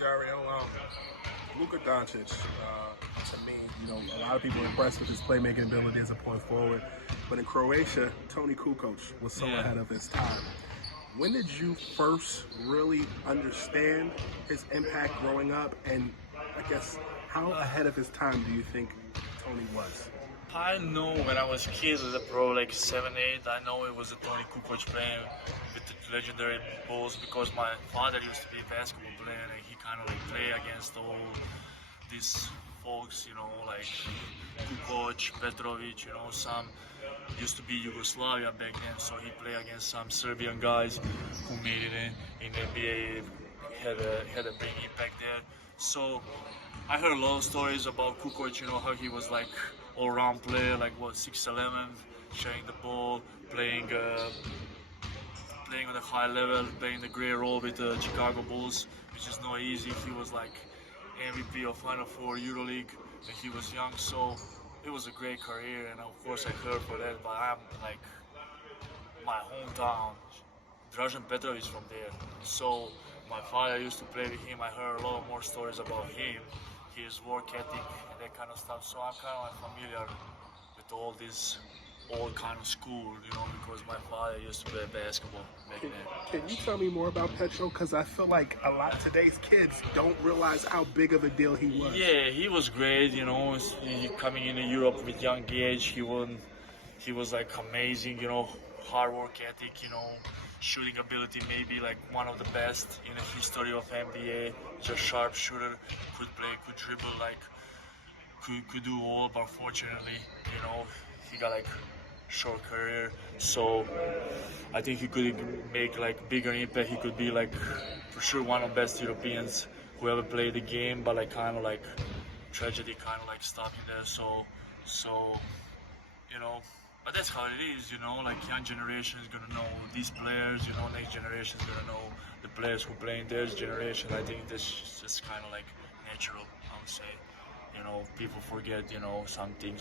Dario, Luka Doncic, to me, a lot of people are impressed with his playmaking ability as a point forward. But in Croatia, Toni Kukoc was so ahead of his time. When did you first really understand his impact growing up? And I guess, how ahead of his time do you think Toni was? I know when I was a kid, probably like 7, 8, I know it was a Toni Kukoc playing with the legendary Bulls because my father used to be a basketball player and he kind of like play against all these folks, like Kukoc, Petrovic, some used to be Yugoslavia back then, so he played against some Serbian guys who made it in NBA, had a big impact there. So I heard a lot of stories about Kukoc, how he was like all-round player, like 6'11", sharing the ball, playing on a high level, playing the great role with the Chicago Bulls, which is not easy. He was like MVP of Final Four EuroLeague when he was young, so it was a great career, and of course I heard for that, but I'm like, my hometown, Drazen Petrovic from there, so my father used to play with him. I heard a lot more stories about him, his work ethic and that kind of stuff, so I'm kind of like familiar with all this old kind of school, because my father used to play basketball back then. Can you tell me more about Petro? Because I feel like a lot of today's kids don't realize how big of a deal he was. Yeah, he was great, coming into Europe with young age, he was like amazing, hard work ethic, shooting ability, maybe like one of the best in the history of NBA, just sharp shooter, could play, could dribble, like could do all, but fortunately, he got like short career, so I think he could make like bigger impact. He could be like for sure one of the best Europeans who ever played the game, but like kind of like tragedy kind of like stopped him there, so but that's how it is, like young generation is gonna know these players, next generation is gonna know the players who play in their generation. I think this just kind of like natural, I would say. People forget, some things.